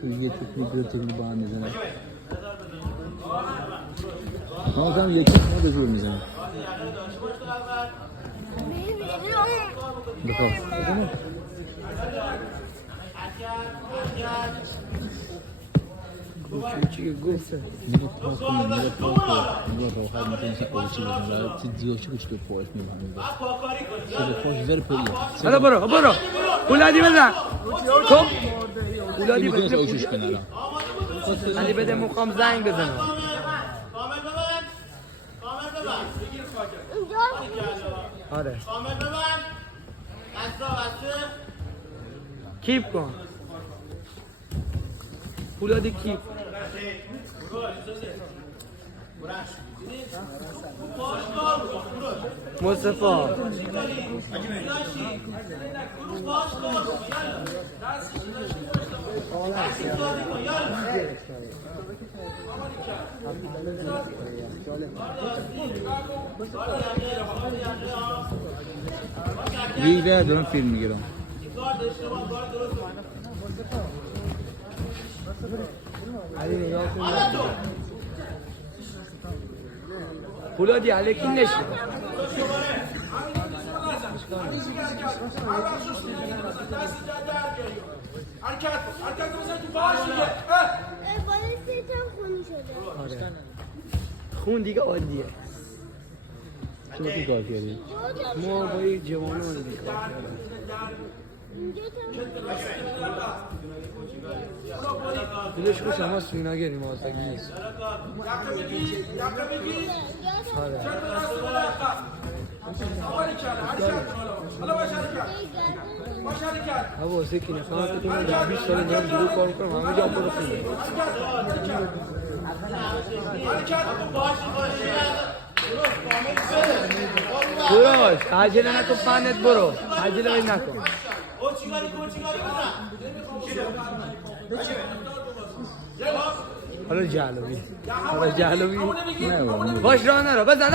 توی یه توپ میگیره تو با هم میزنه. هم یکی ما به زور میزنه. بخواه چی گفته؟ میگه پاک کنیم میگه پاک کنیم میگه راحت میتونیم سه اوچی بزنیم و تیدیو چی کچ تو پاک میبنیم شده پاک ور پریه حالا برو پولادی بزن خب پولادی میتونیم سه بزن اوچیش کنه الان علی بده مقام زنگ بزنم آره کیپ کن پولادی کیپ مصطفی ریوه دارم فیلم میگیرم علی نگاه کن پولادی علیکی نشد حرکت بزن تو باش دیگه بالای سیتم خونی شده آره خون دیگه عادیه تو کی کار کردی؟ ما با یک جوانه رو دیگه اینجا دلش خوش اما سوینا گریم آزدگی نیست آره ها واسه کی نفهمه که من در 20 سال دارم دروغ کار کنم همه جا برو خونه برو عجله نکن فنت برو عجله نکن حالا جهلوی باش راه نرو بزن